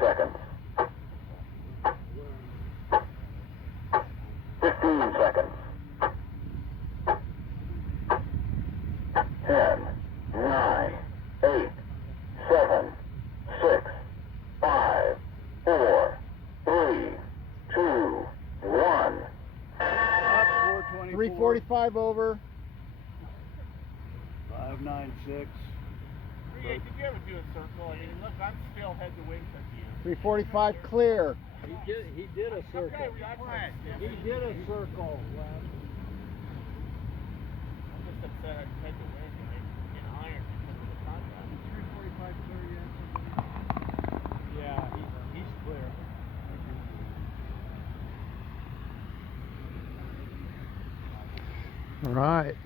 Seconds. 15 seconds. 10, 9, 8, 7, 6, 5, 4, 3, 2, 1. 345 over. 596. Did you ever do a circle? I mean, look, I'm still head to wing at you. 345 clear. He did a circle. He did a circle. I'm just upset I head to wing in iron because of the contract. 345 clear yet? Yeah, he's clear. All right.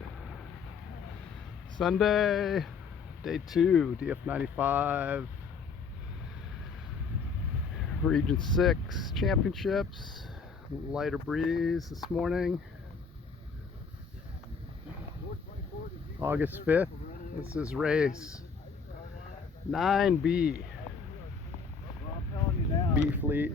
Sunday, day 2, DF95. Region 6 championships. Lighter breeze this morning. August 5th. This is race 9B. B fleet.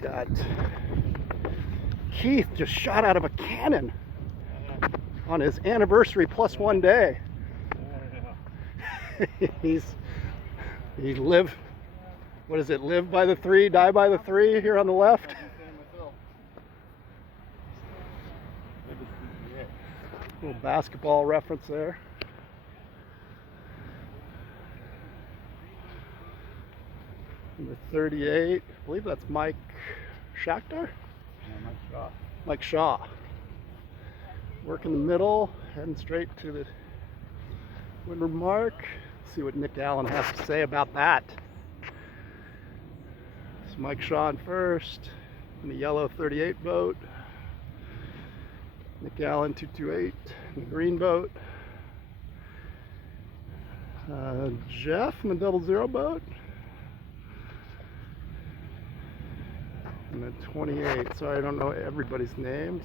Got Keith just shot out of a cannon on his anniversary +1 day. He live, what is it, live by the 3, die by the 3 here on the left. Little basketball reference there. Number 38, I believe that's Mike Schachter? Mike Shaw. Work in the middle, heading straight to the windward mark. See what Nick Allen has to say about that. It's Mike Shaw in first, in the yellow 38 boat. Nick Allen 228 in the green boat. Jeff in the 00 boat. And the 28. Sorry, I don't know everybody's names.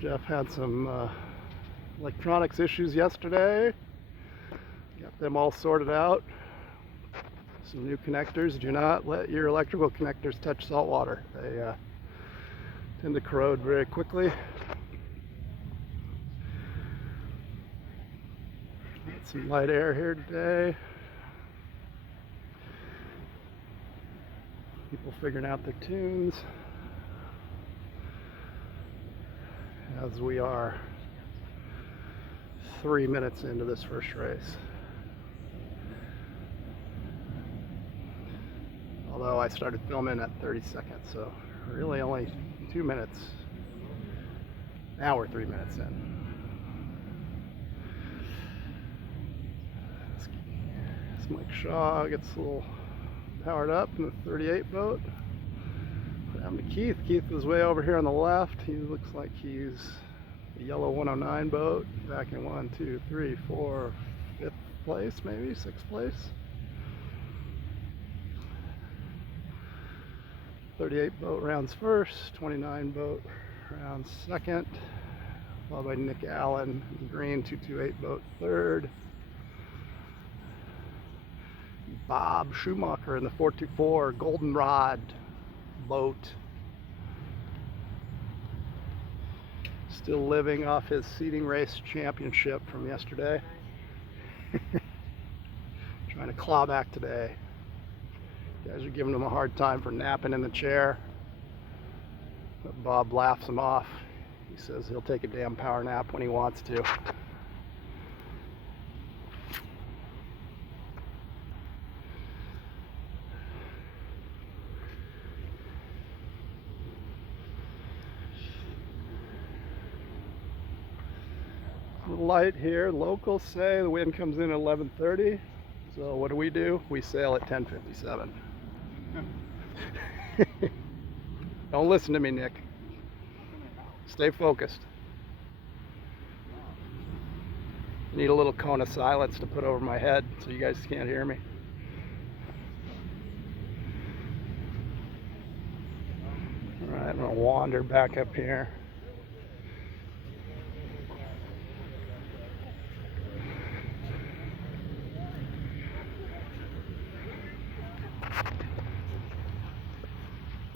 Jeff had some electronics issues yesterday. Got them all sorted out. Some new connectors. Do not let your electrical connectors touch salt water. They tend to corrode very quickly. Got some light air here today. People figuring out their tunes as we are 3 minutes into this first race. Although I started filming at 30 seconds, so really only 2 minutes. Now we're 3 minutes in. This Mike Shaw gets a little powered up in the 38 boat. What happened to Keith? Keith was way over here on the left. He looks like he's the yellow 109 boat. Back in 1, 2, 3, 4, 5th place, maybe 6th place. 38 boat rounds first. 29 boat rounds second. Followed by Nick Allen, green 228 boat third. Bob Schumacher in the 424 Goldenrod boat. Still living off his seating race championship from yesterday. Trying to claw back today. You guys are giving him a hard time for napping in the chair. But Bob laughs him off. He says he'll take a damn power nap when he wants to. Light here. Locals say the wind comes in at 11:30. So what do? We sail at 10:57. Don't listen to me, Nick. Stay focused. Need a little cone of silence to put over my head so you guys can't hear me. Alright, I'm going to wander back up here.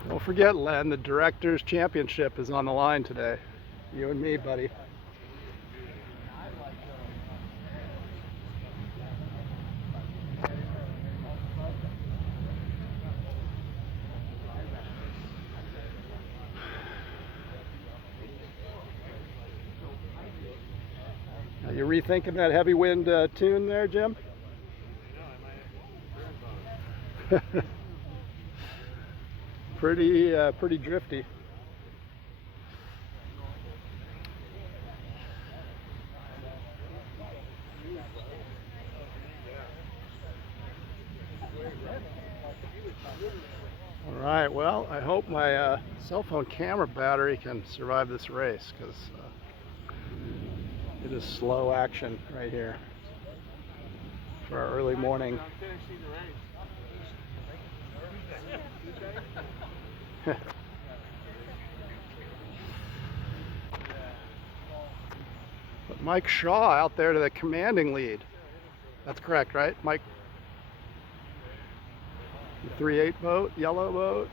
Don't forget, Len, the Directors' Championship is on the line today. You and me, buddy. Are you rethinking that heavy wind tune there, Jim? Pretty drifty. All right, well, I hope my cell phone camera battery can survive this race, because it is slow action right here for our early morning. But Mike Shaw out there to the commanding lead. That's correct, right, Mike? The 3/8 boat, yellow boat.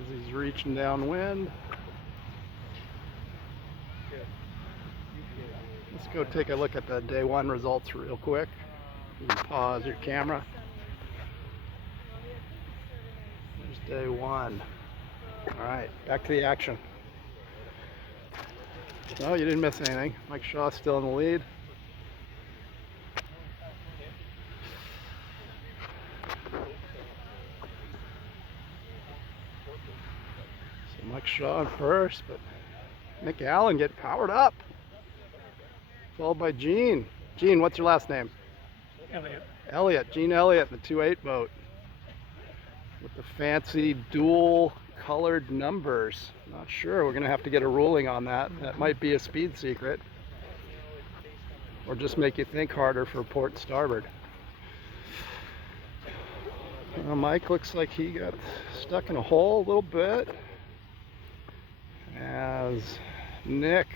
As he's reaching downwind. Let's go take a look at the day one results real quick. You can pause your camera. There's day one. All right, back to the action. No, you didn't miss anything. Mike Shaw's still in the lead. So Mike Shaw in first, but Nick Allen get powered up. Followed by Gene. Gene, what's your last name? Elliot. Elliot. Gene Elliott in the 2/8 boat. With the fancy dual colored numbers. Not sure. We're going to have to get a ruling on that. That might be a speed secret. Or just make you think harder for port starboard. Well, Mike looks like he got stuck in a hole a little bit. As Nick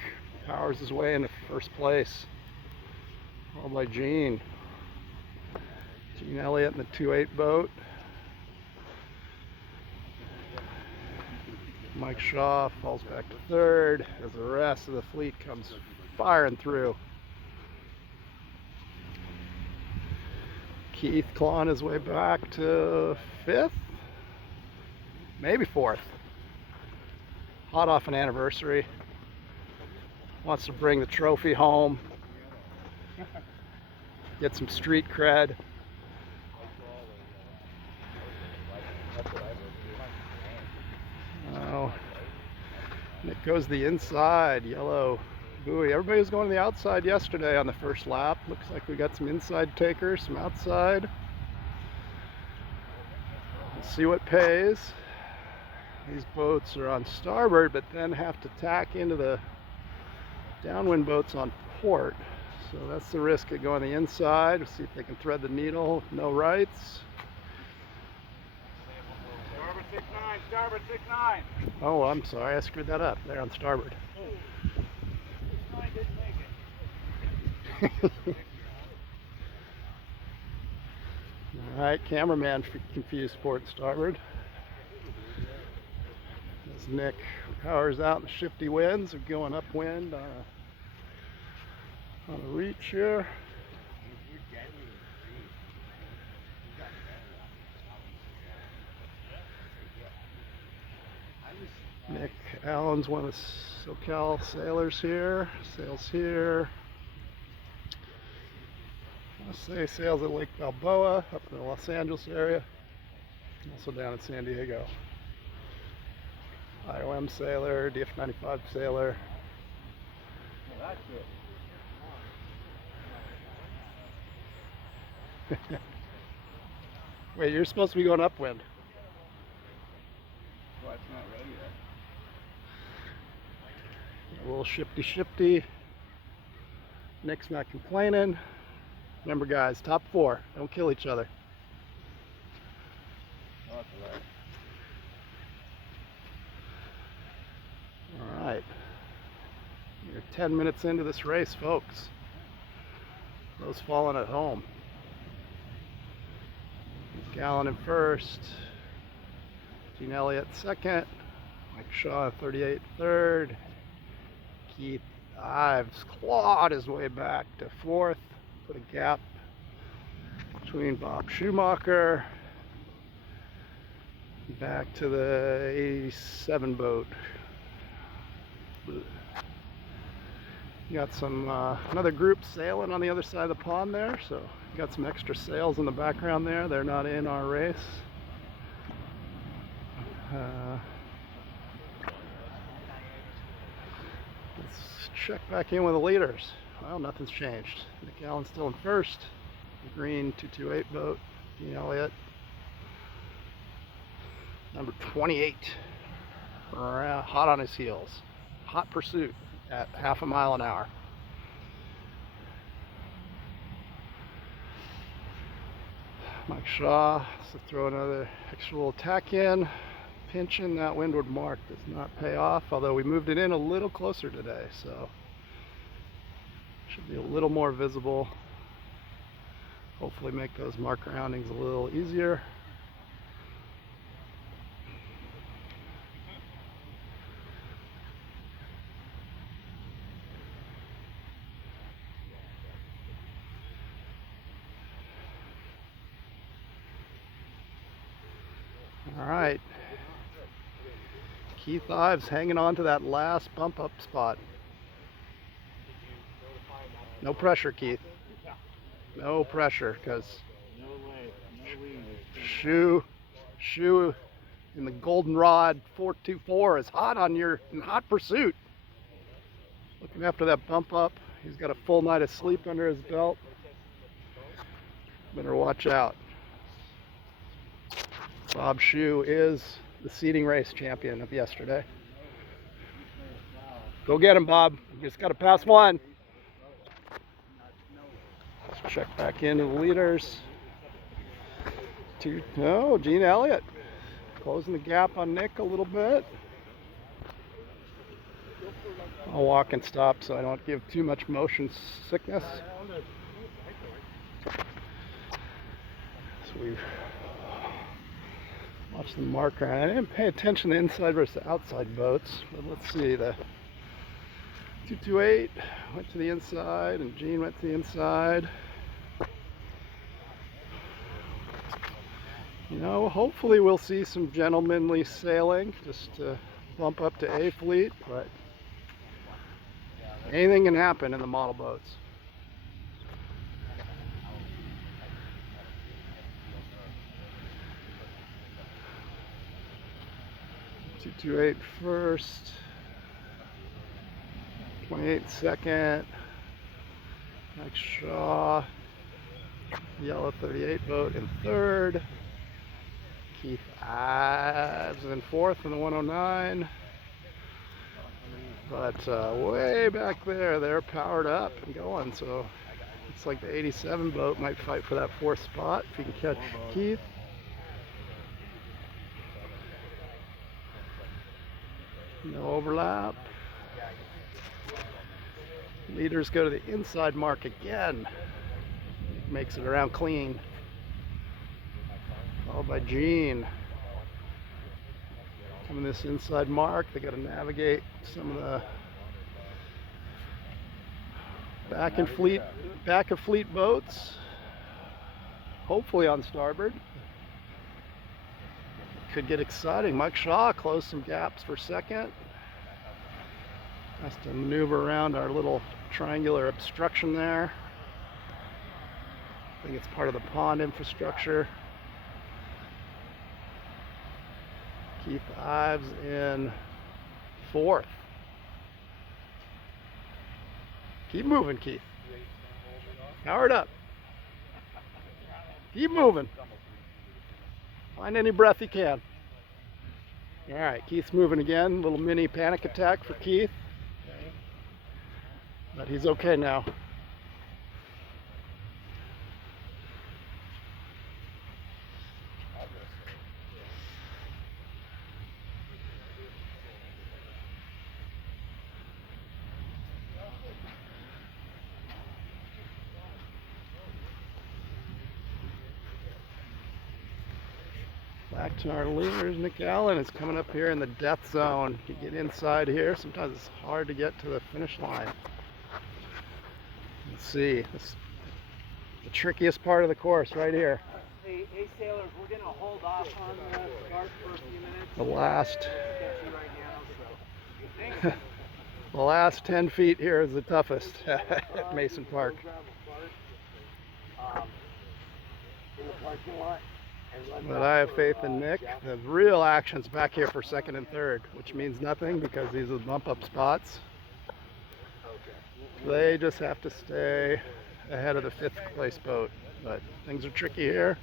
powers his way into first place. Followed by Gene. Gene Elliott in the 2/8 boat. Mike Shaw falls back to third as the rest of the fleet comes firing through. Keith clawing his way back to fifth, maybe fourth. Hot off an anniversary. Wants to bring the trophy home. Get some street cred. Oh, Nick goes the inside, yellow buoy. Everybody was going to the outside yesterday on the first lap. Looks like we got some inside takers, some outside. Let's see what pays. These boats are on starboard, but then have to tack into the downwind boats on port. So that's the risk of going the inside. We'll see if they can thread the needle. No rights. Starboard 6-9, starboard 6-9. Oh, I'm sorry, I screwed that up. They're on starboard. 6-9 didn't make it. Alright, cameraman confused port and starboard. As Nick powers out in the shifty winds, we're going upwind on a reach here. Nick Allen's one of the SoCal sailors here, sails here. I want to say sails at Lake Balboa, up in the Los Angeles area, also down in San Diego. IOM sailor, DF95 sailor. Well, that's good. Wait, you're supposed to be going upwind. Well, it's not ready yet. A little shifty. Nick's not complaining. Remember guys, top 4, don't kill each other. Alright, we're 10 minutes into this race, folks. Those falling at home. Gallon in first, Gene Elliott second, Mike Shaw 38 third, Keith Ives clawed his way back to fourth, put a gap between Bob Schumacher back to the 87 boat. You got some another group sailing on the other side of the pond there, so got some extra sails in the background there. They're not in our race. Let's check back in with the leaders. Well, nothing's changed. Nick Allen's still in first. The green 228 boat, Gene Elliott. Number 28, hot on his heels. Hot pursuit at half a mile an hour. Mike Shaw, so throw another extra little tack in. Pinching that windward mark does not pay off, although we moved it in a little closer today, so should be a little more visible. Hopefully make those mark roundings a little easier. All right, Keith Ives hanging on to that last bump up spot. No pressure, Keith. No pressure, because shoe in the goldenrod 424 is hot on your hot pursuit. Looking after that bump up. He's got a full night of sleep under his belt. Better watch out. Bob Shoe is the seeding race champion of yesterday. Go get him, Bob. You just got to pass one. Let's check back into the leaders. Gene Elliott closing the gap on Nick a little bit. I'll walk and stop so I don't give too much motion sickness. So we've watched the marker. I didn't pay attention to inside versus outside boats, but let's see. The 228 went to the inside and Gene went to the inside. You know, hopefully we'll see some gentlemanly sailing just to bump up to A fleet, but anything can happen in the model boats. .228 first, 28 second, Mike Shaw, yellow 38 boat in third, Keith Ives in fourth in the 109, but way back there, they're powered up and going, so it's like the 87 boat might fight for that fourth spot if you can catch Keith. No overlap. Leaders go to the inside mark again. Makes it around clean. Followed by Gene. Coming this inside mark, they got to navigate some of the back of fleet boats. Hopefully on starboard. Could get exciting. Mike Shaw closed some gaps for second. Has to maneuver around our little triangular obstruction there. I think it's part of the pond infrastructure. Keith Ives in fourth. Keep moving, Keith. Powered up. Keep moving. Find any breath you can. All right, Keith's moving again. Little mini panic attack for Keith. But he's okay now. Back to our leaders. Nick Allen is coming up here in the death zone. You get inside here. Sometimes it's hard to get to the finish line. Let's see. This is the trickiest part of the course right here. Hey, sailors, we're going to hold off on the start for a few minutes. The last, Sketchy right now, so. the last 10 feet here is the toughest at Mason Park. In the parking lot. But I have faith in Nick. The real action's back here for second and third, which means nothing because these are bump up spots. They just have to stay ahead of the 5th place boat. But things are tricky here.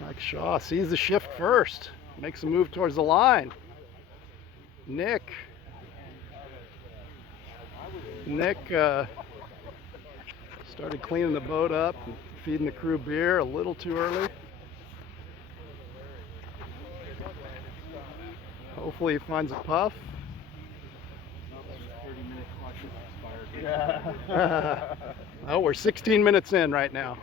Mike Shaw sees the shift first, makes a move towards the line. Nick started cleaning the boat up and feeding the crew beer a little too early. Hopefully he finds a puff. Oh, we're 16 minutes in right now.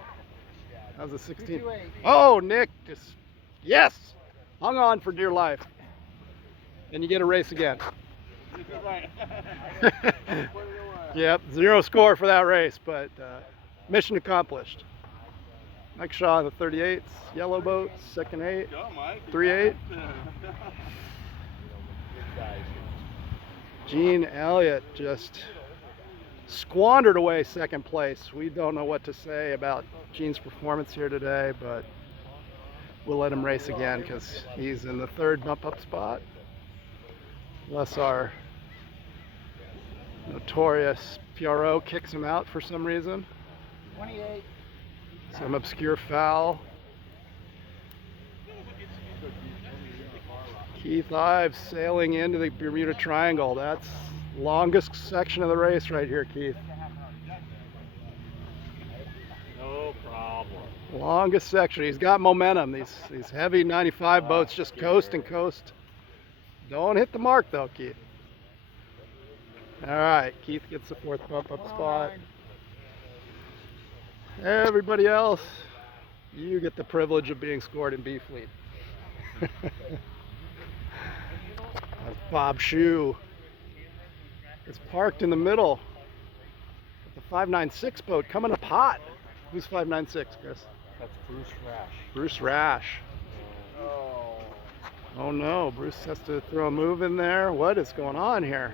How's the 16? Oh, Nick just, yes, hung on for dear life. And you get a race again. Yep, 0 score for that race, but mission accomplished. Mike Shaw in the 38s, yellow boat, second 8, 3-8. Gene Elliott just squandered away second place. We don't know what to say about Gene's performance here today, but we'll let him race again because he's in the 3rd bump up spot. Unless our notorious PRO kicks him out for some reason. 28. Some obscure foul. Keith Ives sailing into the Bermuda Triangle. That's the longest section of the race right here, Keith. No problem. Longest section. He's got momentum. These heavy 95 boats just coast and coast. Don't hit the mark though, Keith. All right, Keith gets the 4th bump up spot. Everybody else, you get the privilege of being scored in B Fleet. Bob Shue is parked in the middle. The 596 boat coming up hot. Who's 596, Chris? That's Bruce Rash. Bruce Rash. Oh no, Bruce has to throw a move in there. What is going on here?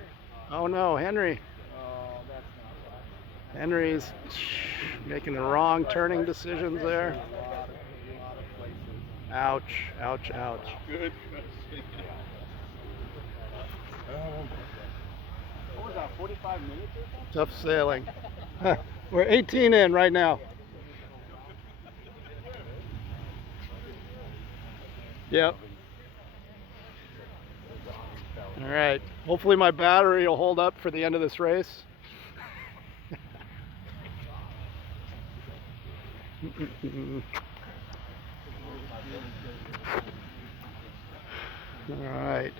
Oh no, Henry. Henry's making the wrong turning decisions there. Ouch, ouch, ouch. Good. What was that, 45 minutes or something? Tough sailing. We're 18 in right now. Yep. All right. Hopefully my battery will hold up for the end of this race. All right.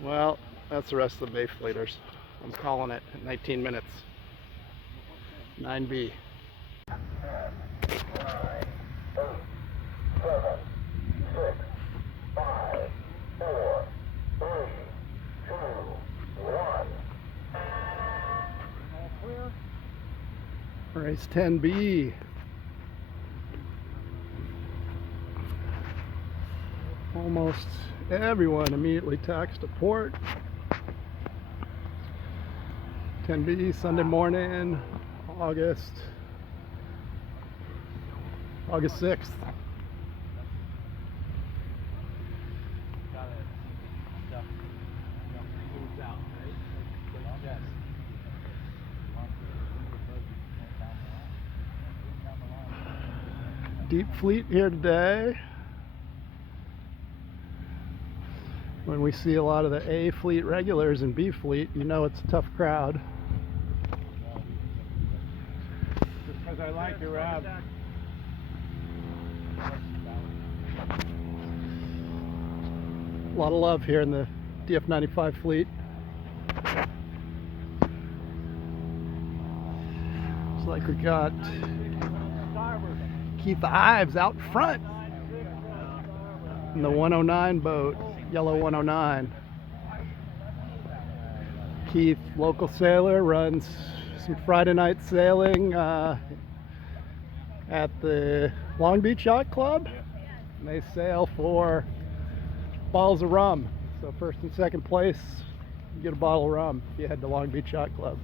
Well, that's the rest of the Bay Fleeters. I'm calling it at 19 minutes. 9B. 9, 8, 7, 6, 5, 4, 3, 2, 1. Race 10B. Almost everyone immediately tacks to port. 10B, Sunday morning, August 6th. Deep Fleet here today. When When we see a lot of the A fleet regulars and B fleet, you know it's a tough crowd. Because I like your ab. A lot of love here in the DF95 fleet. Looks like we got Keith Ives out front in the 109 boat, yellow 109. Keith, local sailor, runs some Friday night sailing at the Long Beach Yacht Club. And they sail for bottles of rum. So first and second place, you get a bottle of rum if you head to Long Beach Yacht Club.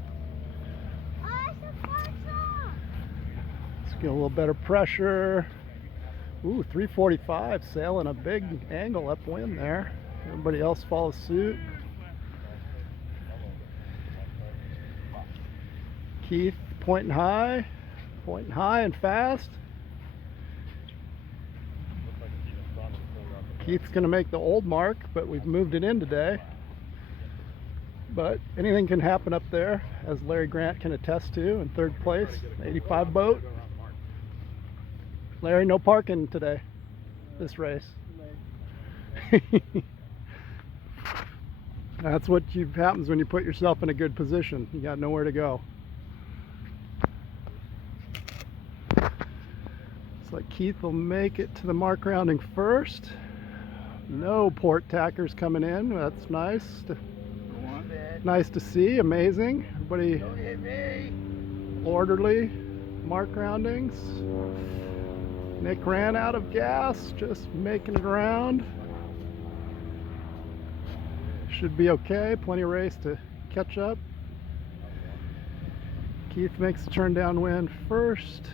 Let's get a little better pressure. Ooh, 345, sailing a big angle upwind there. Everybody else follows suit. Keith pointing high and fast. Keith's going to make the old mark, but we've moved it in today. But anything can happen up there, as Larry Grant can attest to, in third place, 85 boat. Larry, no parking today, this race. That's what happens when you put yourself in a good position. You got nowhere to go. Looks like Keith will make it to the mark rounding first. No port tackers coming in. That's nice. Nice to see. Amazing. Everybody orderly. Mark roundings. Nick ran out of gas, just making it around. Should be okay. Plenty of race to catch up. Keith makes the turn downwind first.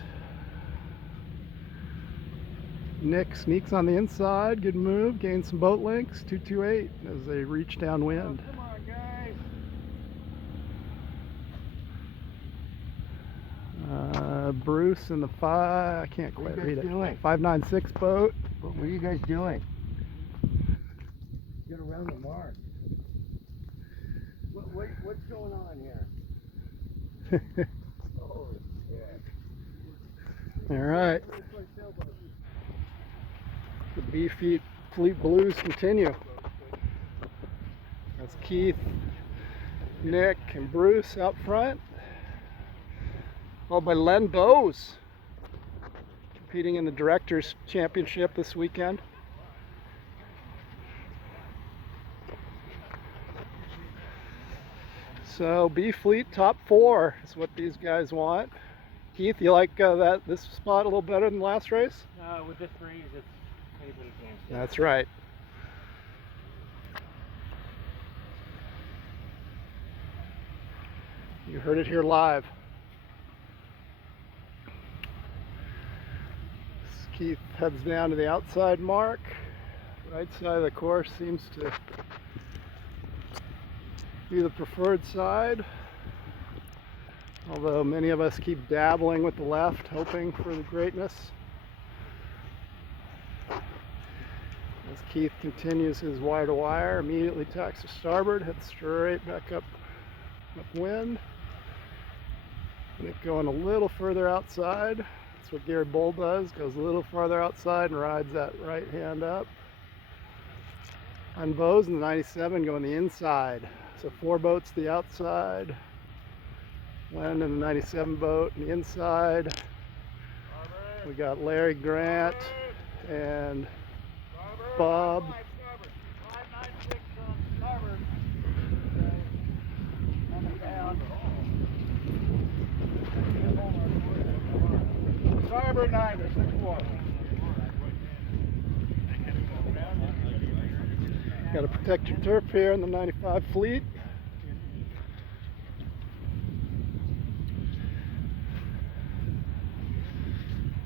Nick sneaks on the inside, good move, gains some boat links, 228 as they reach downwind. Come on, guys. Bruce in the I can't quite read it. 596 boat. What are you guys doing? Get around the mark. What's going on here? Holy shit. All right. The B Fleet Blues continue. That's Keith, Nick, and Bruce out front. Followed by Len Bowes, competing in the Directors' Championship this weekend. So B Fleet top 4 is what these guys want. Keith, you like this spot a little better than the last race? With this breeze, it's anybody can. That's right. You heard it here live. Keith heads down to the outside mark. Right side of the course seems to be the preferred side. Although many of us keep dabbling with the left, hoping for the greatness. As Keith continues his wire to wire, immediately tacks to starboard, heads straight back upwind. Nick going a little further outside. That's what Gary Bull does, goes a little farther outside and rides that right hand up. On Bowes in the 97 going the inside. So 4 boats to the outside. Len in the 97 boat on the inside. We got Larry Grant and Bob. 596 on starboard. Coming down. Starboard 9 or 6-4. Got to protect your turf here in the 95 fleet.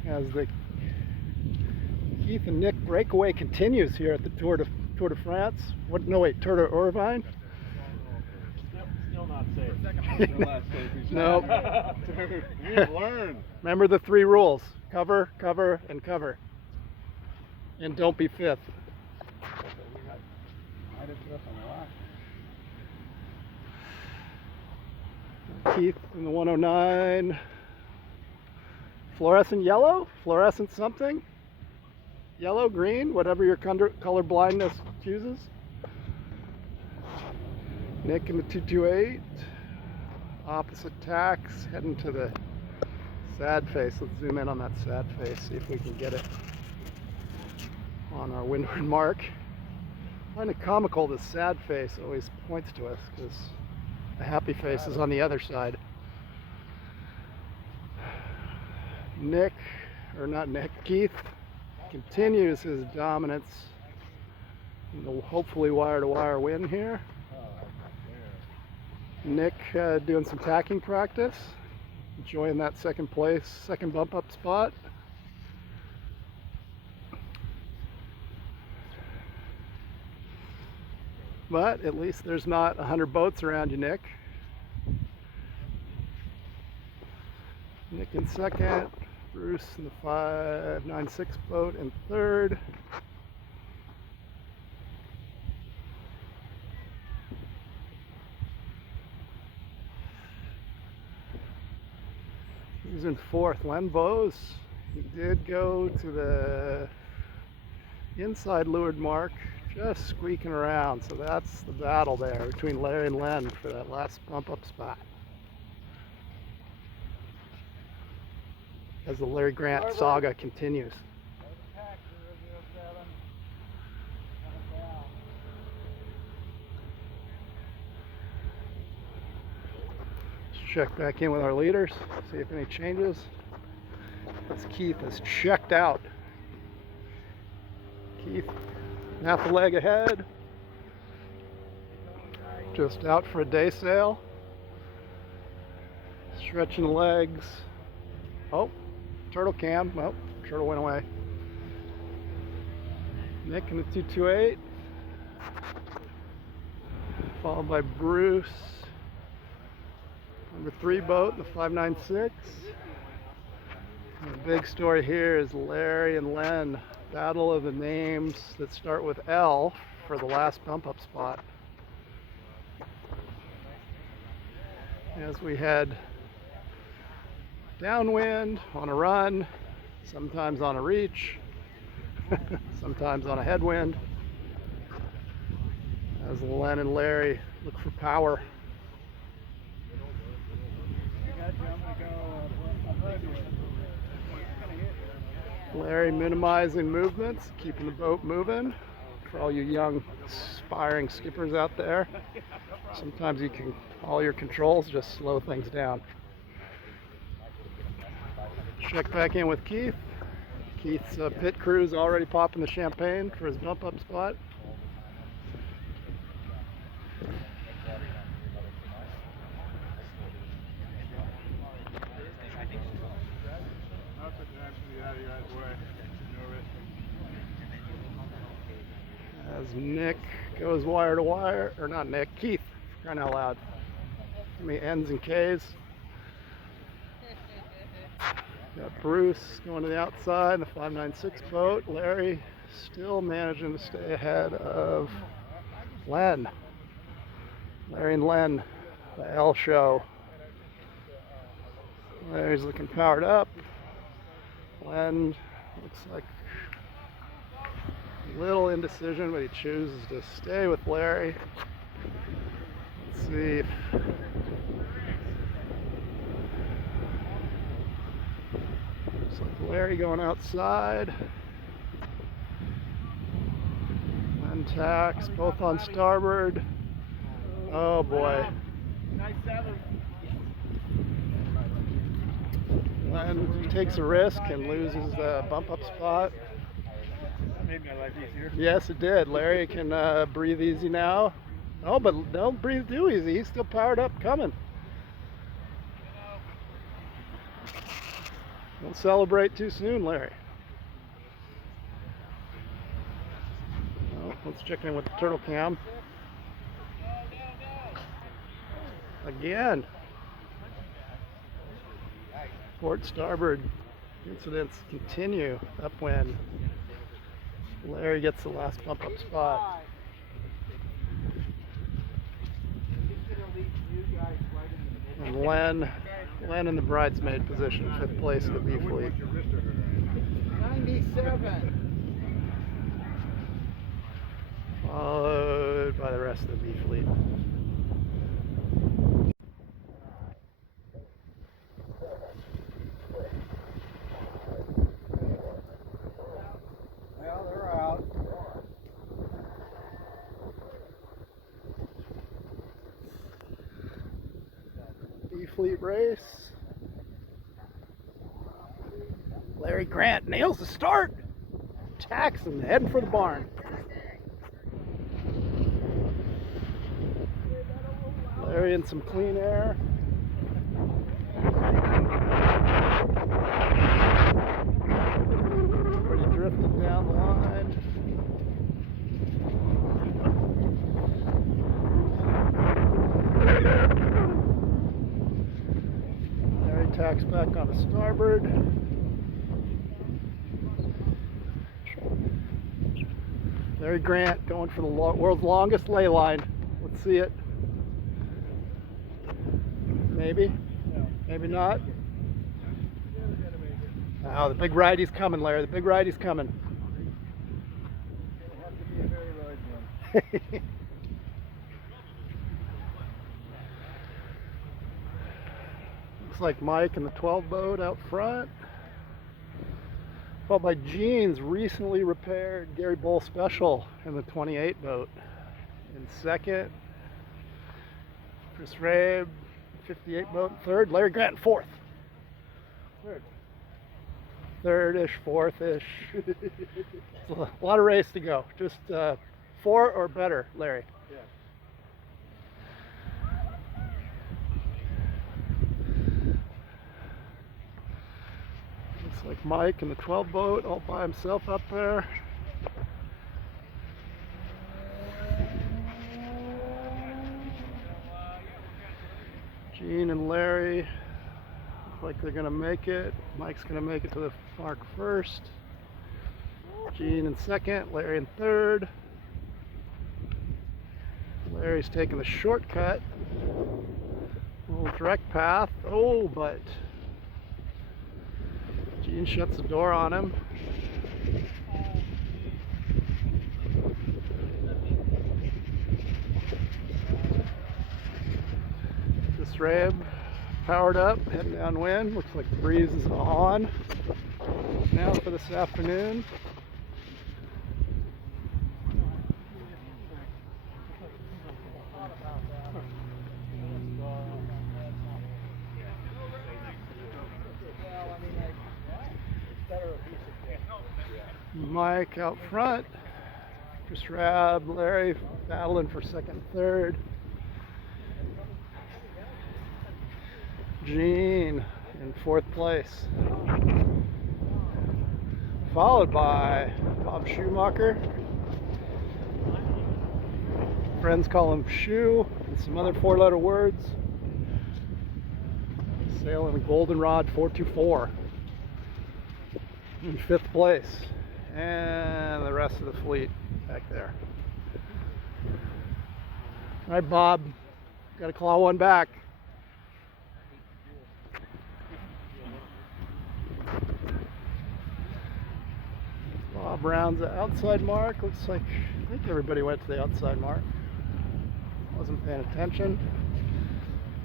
As the Keith and Nick breakaway continues here at the Tour de France. What? No, wait, Tour de Irvine. Still not safe. No. Dude, we've learned. Remember the 3 rules: cover, cover, and cover. And don't be fifth. I headed to us on the rock. Keith in the 109. Fluorescent yellow? Fluorescent something? Yellow, green, whatever your color blindness chooses. Nick in the 228. Opposite tacks, heading to the sad face. Let's zoom in on that sad face, see if we can get it on our windward mark. I find it comical this sad face always points to us because the happy face is on the other side. Keith continues his dominance in the hopefully wire-to-wire win here. Nick doing some tacking practice, enjoying that second bump up spot. But at least there's not 100 boats around you, Nick. Nick in second, Bruce in the 596 boat in third. He's in fourth. Len Bose, he did go to the inside leeward mark, just squeaking around. So that's the battle there between Larry and Len for that last bump up spot. As the Larry Grant saga continues. Let's check back in with our leaders, see if any changes. As Keith is checked out. Keith, half a leg ahead. Just out for a day sail. Stretching the legs. Oh, turtle cam. Well, turtle went away. Nick in the 228. Followed by Bruce. Number 3 boat in the 596. And the big story here is Larry and Len. Battle of the names that start with L for the last bump up spot. As we head downwind, on a run, sometimes on a reach, sometimes on a headwind, as Len and Larry look for power. Larry minimizing movements, keeping the boat moving. For all you young aspiring skippers out there, sometimes you can, all your controls just slow things down. Check back in with Keith. Keith's pit crew's already popping the champagne for his bump up spot. As Nick goes wire to wire, or not Nick, Keith, crying out loud. How many N's and K's? Got Bruce going to the outside in the 596 boat. Larry still managing to stay ahead of Len. Larry and Len, the L show. Larry's looking powered up. Len looks like a little indecision, but he chooses to stay with Larry. Let's see if looks like Larry going outside. Len tacks, both on starboard. Oh boy. Nice seven. Len takes a risk and loses the bump up spot. That made my life easier. Yes, it did. Larry can breathe easy now. Oh, but don't breathe too easy. He's still powered up coming. Don't celebrate too soon, Larry. Oh, let's check in with the turtle cam. Again. Port starboard incidents continue upwind. Larry gets the last bump up spot. And Len in the bridesmaid position, 5th place in the B fleet. 97. Followed by the rest of the B fleet. Well, they're out. B fleet race. Larry Grant nails the start. Jackson heading for the barn. Larry in some clean air. Already drifted down the line. Larry tacks back on the starboard. Larry Grant going for the world's longest ley line. Let's see it. Maybe, maybe not. Oh, the big righty's coming, Larry. The big righty's coming. Looks like Mike in the 12 boat out front. Followed by Gene's recently repaired Gary Bull Special in the 28 boat. In second, Chris Rabe, 58 boat in third. Larry Grant in fourth. Third-ish, fourth-ish. A lot of race to go. Just 4 or better, Larry. Yeah. Looks like Mike in the 12 boat all by himself up there. Gene and Larry look like they're gonna make it. Mike's gonna make it to the mark first. Gene in second, Larry in third. Larry's taking the shortcut. A little direct path. Oh, but Gene shuts the door on him. This Rab powered up, heading downwind. Looks like the breeze is on now for this afternoon. Mike out front, Chris Rab, Larry battling for second and third. Gene in fourth place, followed by Bob Schumacher. Friends call him Shoe and some other 4-letter words. Sailing a goldenrod 424 in fifth place. And the rest of the fleet back there. All right, Bob, got to claw one back. Bob rounds the outside mark. Looks like, I think everybody went to the outside mark. Wasn't paying attention.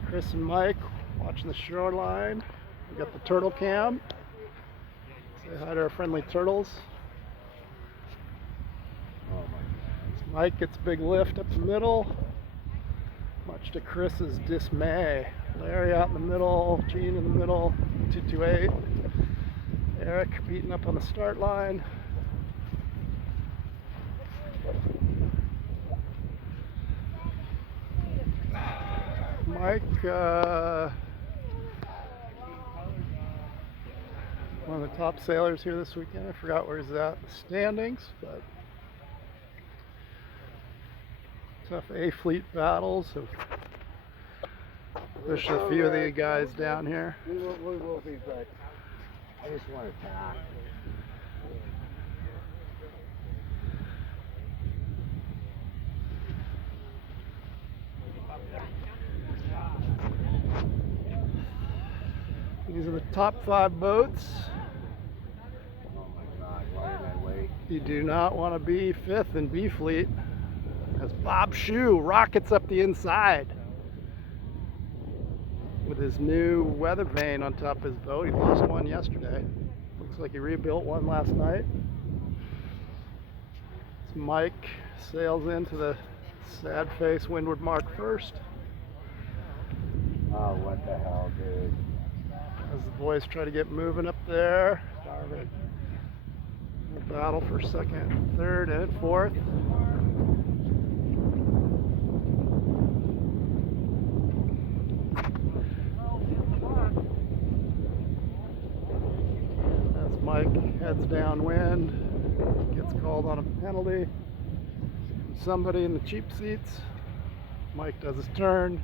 Chris and Mike watching the shoreline. We got the turtle cam. Say hi to our friendly turtles. Mike gets a big lift up the middle, much to Chris's dismay. Larry out in the middle, Gene in the middle, 228. Eric beating up on the start line. Mike, one of the top sailors here this weekend. I forgot where he's at in the standings, but tough A-fleet battles have pushed a few of the guys down here. We will be back. I just want to talk. These are the top 5 boats. Oh my God, why did I wait? You do not want to be 5th in B Fleet. As Bob Shoe rockets up the inside with his new weather vane on top of his boat. He lost one yesterday. Looks like he rebuilt one last night. As Mike sails into the sad face windward mark first. Oh, what the hell, dude? As the boys try to get moving up there. Starboard. Battle for 2nd, 3rd, and 4th. As Mike heads downwind, gets called on a penalty from somebody in the cheap seats. Mike does his turn.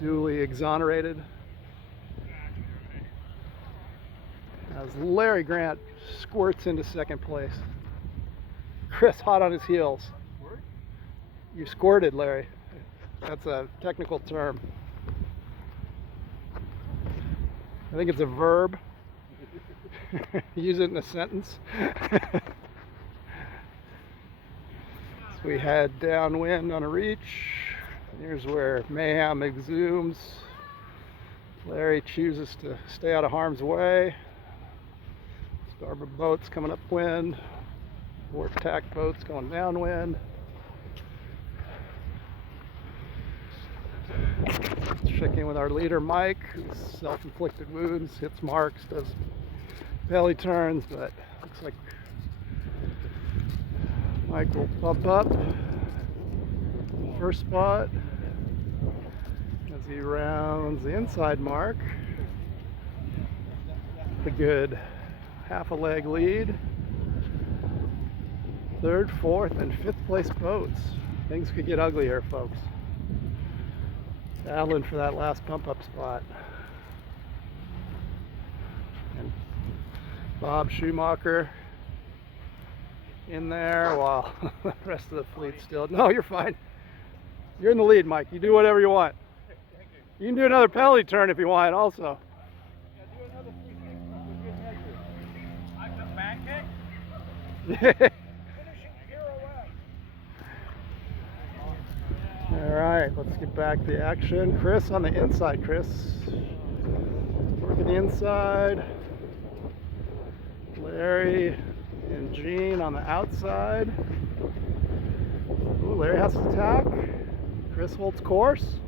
Duly exonerated. As Larry Grant squirts into 2nd place. Chris hot on his heels. You squirted, Larry. That's a technical term. I think it's a verb. Use it in a sentence. So we head downwind on a reach. Here's where mayhem exhumes. Larry chooses to stay out of harm's way. Starboard boats coming upwind. Port tack boats going downwind. Check in with our leader, Mike, who's self-inflicted wounds, hits marks, does belly turns, but looks like Mike will bump up first spot as he rounds the inside mark. The good half a leg lead. 3rd, 4th, and 5th place boats. Things could get ugly here, folks. Battling for that last pump up spot. And Bob Schumacher in there while the rest of the fleet still. No, you're fine. You're in the lead, Mike. You do whatever you want. You can do another penalty turn if you want also. Yeah. Alright, let's get back to action. Chris on the inside, Chris. Working the inside. Larry and Gene on the outside. Ooh, Larry has to tack. Chris holds course.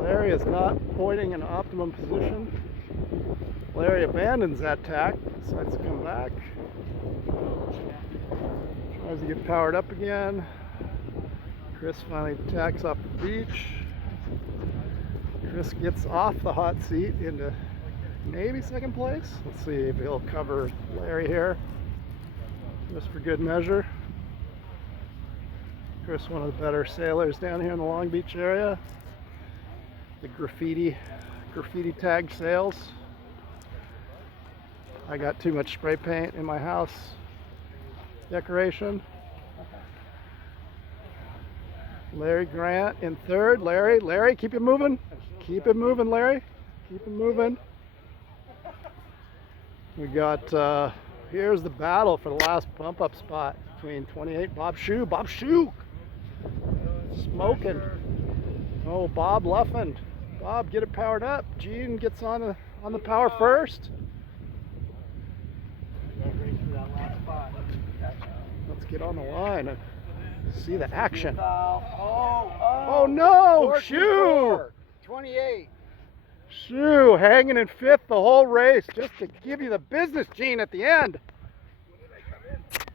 Larry is not pointing in optimum position. Larry abandons that tack, decides to come back. Tries to get powered up again. Chris finally tacks off the beach. Chris gets off the hot seat into maybe 2nd place. Let's see if he'll cover Larry here, just for good measure. Chris, one of the better sailors down here in the Long Beach area. The graffiti tagged sails. I got too much spray paint in my house decoration. Larry Grant in 3rd. Larry, keep it moving. Keep it moving, Larry. Keep it moving. We got, here's the battle for the last bump up spot between 28, Bob Shoe. Smoking. Oh, Bob luffing. Bob, get it powered up. Gene gets on the power first. Let's get on the line and see the action. Oh no! Shoe! 28. Shoe hanging in 5th the whole race just to give you the business, Gene, at the end.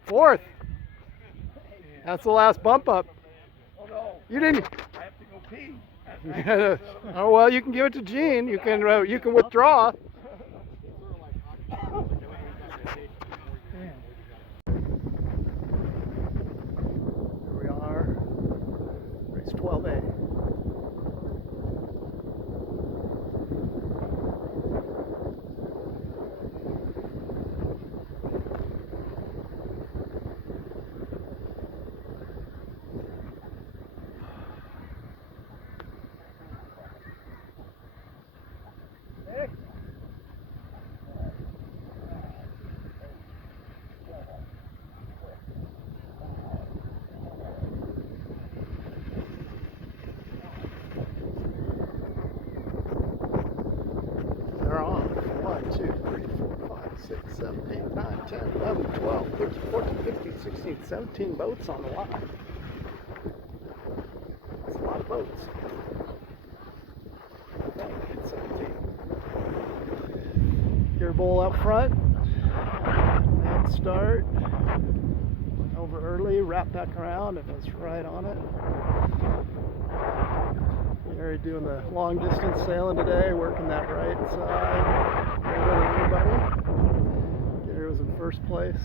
4th. That's the last bump up. Oh no. You didn't. I have to go pee. Oh well, you can give it to Gene. You can withdraw. Here we are, race 12A. 6, 7, 8, 9, 10, 11, 12, 13, 14, 15, 16, 17 boats on the line. That's a lot of boats. 17. Gear bowl out front. And start. Over early, wrap back around, and was right on it. Gary doing the long distance sailing today, working that right side. Better than anybody. Gary was in first place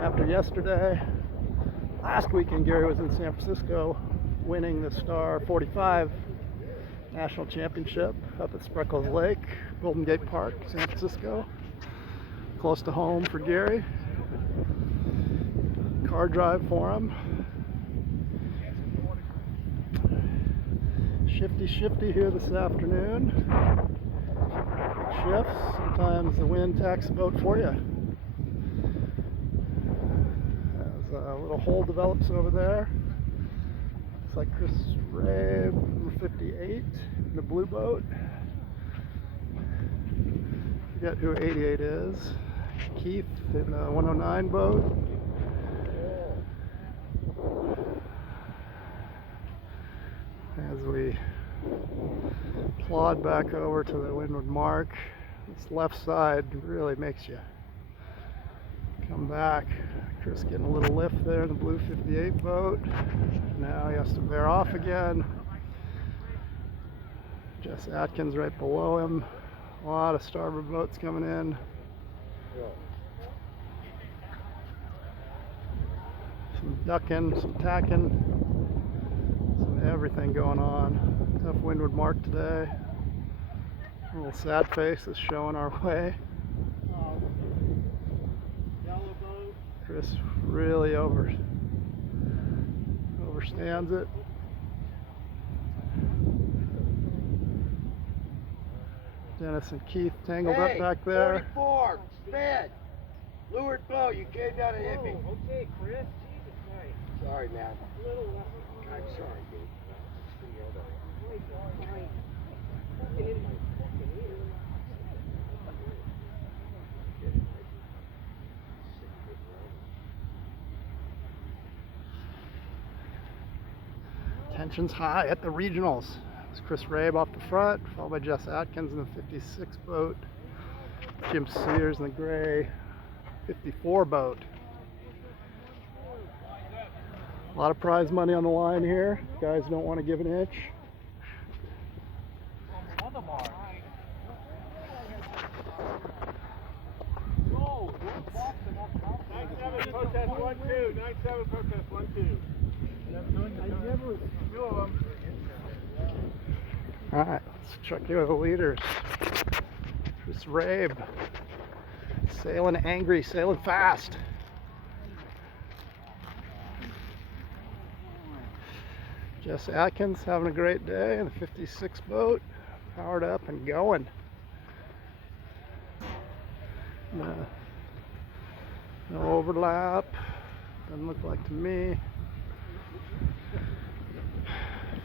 after yesterday. Last weekend, Gary was in San Francisco winning the Star 45 National Championship up at Spreckles Lake, Golden Gate Park, San Francisco. Close to home for Gary. Car drive for him. Shifty here this afternoon. Shifts. Sometimes the wind tacks the boat for you. As a little hole develops over there. Looks like Chris Ray, number 58, in the blue boat. Forget who 88 is. Keith in the 109 boat. As we plod back over to the windward mark, this left side really makes you come back. Chris getting a little lift there in the blue 58 boat. Now he has to bear off again. Jess Atkins right below him. A lot of starboard boats coming in. Some ducking, some tacking, some everything going on. Tough windward mark today. A little sad face is showing our way. Chris really overstands it. Dennis and Keith tangled up back there. 44, spin. Leeward blow, you came down and hit me. Okay, Chris. Jesus Christ. Sorry, man. A little less. I'm sorry, dude. Fucking in my fucking ear. Tension's high at the regionals. It's Chris Rabe off the front, followed by Jess Atkins in the 56 boat. Jim Sears in the gray 54 boat. A lot of prize money on the line here. Guys don't want to give an inch. Protest 1-2. 97 protest 1-2. Alright, let's check in with the leaders. Chris Rabe. Sailing angry, sailing fast. Jess Atkins having a great day in the 56 boat. Powered up and going. No overlap. Doesn't look like to me.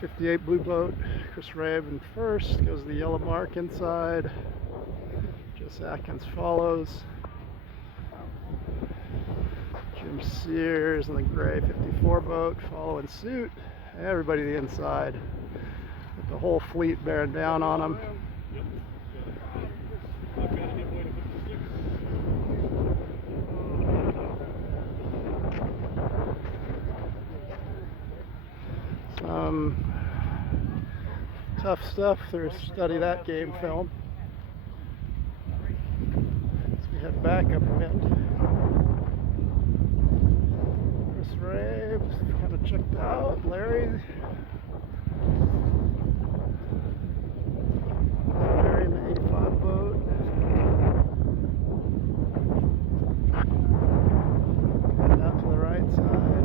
58 blue boat. Chris Rabe in first. Goes the yellow mark inside. Jess Atkins follows. Jim Sears in the gray 54 boat following suit. Everybody to the inside. With the whole fleet bearing down on them. Tough stuff. There's study that game film. So we have back upwind. Chris Rabe kind of checked out. Larry in the 85 boat. Heading out to the right side.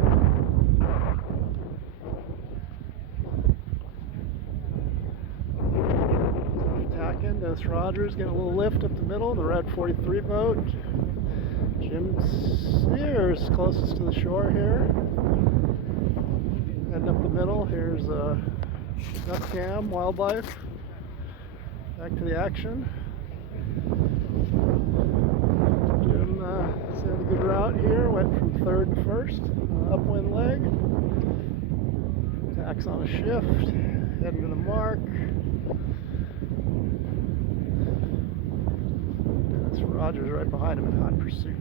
Dennis Rogers getting a little lift up the middle in the red 43 boat. Jim Sears closest to the shore here. Heading up the middle. Here's Duck Cam Wildlife. Back to the action. route here, went from third to first, upwind leg. Tacks on a shift, heading to the mark. Dennis Rogers right behind him in hot pursuit.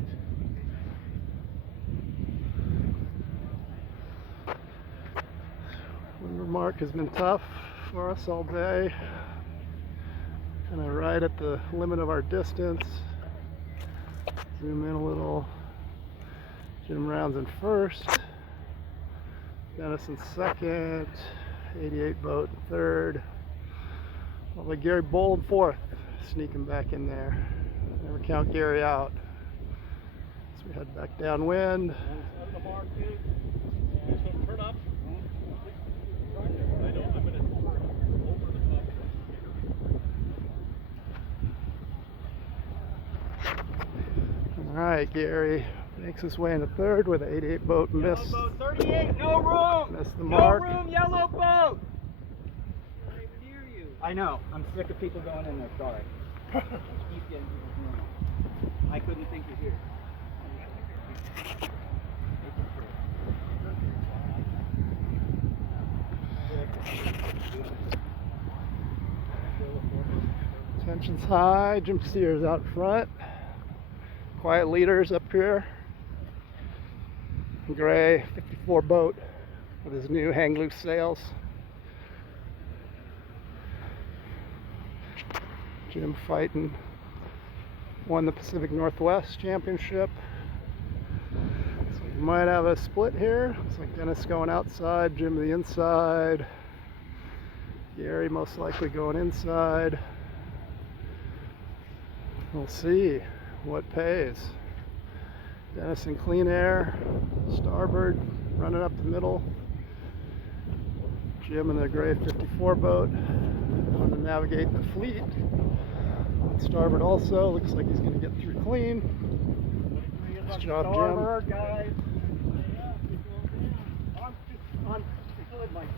Wind mark has been tough for us all day. Kind of right at the limit of our distance. Zoom in a little. Jim Rounds in first. Dennis in second. 88 boat in third. Probably Gary Bold fourth. Sneaking back in there. Never count Gary out. So we head back downwind. Turn up. Alright, Gary makes his way into third with an 88 boat. Yellow Missed, boat 38, no room! missed the No mark. room, yellow boat! I know. I'm sick of people going in there. Sorry. Keep getting people doing it. I couldn't think you're here. Tension's high. Jim Sears out front. Quiet leaders up here. Gray 54 boat with his new hang loose sails. Jim fighting, won the Pacific Northwest Championship. So we might have a split here. Looks like Dennis going outside, Jim the inside. Gary most likely going inside. We'll see what pays. Dennis in clean air, starboard, running up the middle. Jim in the gray 54 boat, on to navigate the fleet. Starboard also, looks like he's going to get through clean. Nice job, Jim. Guys. I'm good, like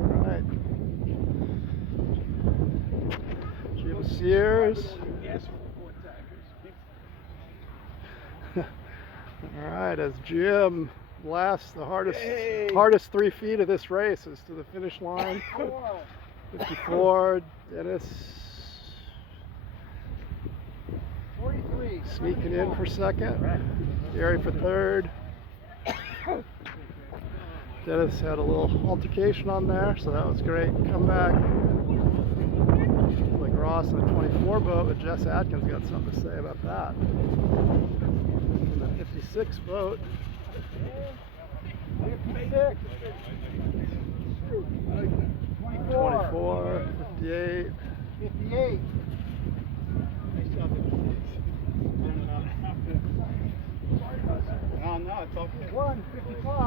Alright. Jim Sears. Alright, as Jim blasts the hardest 3 feet of this race is to the finish line. 54, Dennis 43. sneaking in for second. Gary for third. Dennis had a little altercation on there, so that was great. Come back. Like Ross in the 24 boat, but Jess Atkins got something to say about that. 56 boat. 56. 24, 58. 58. Oh, no, it's okay. 155.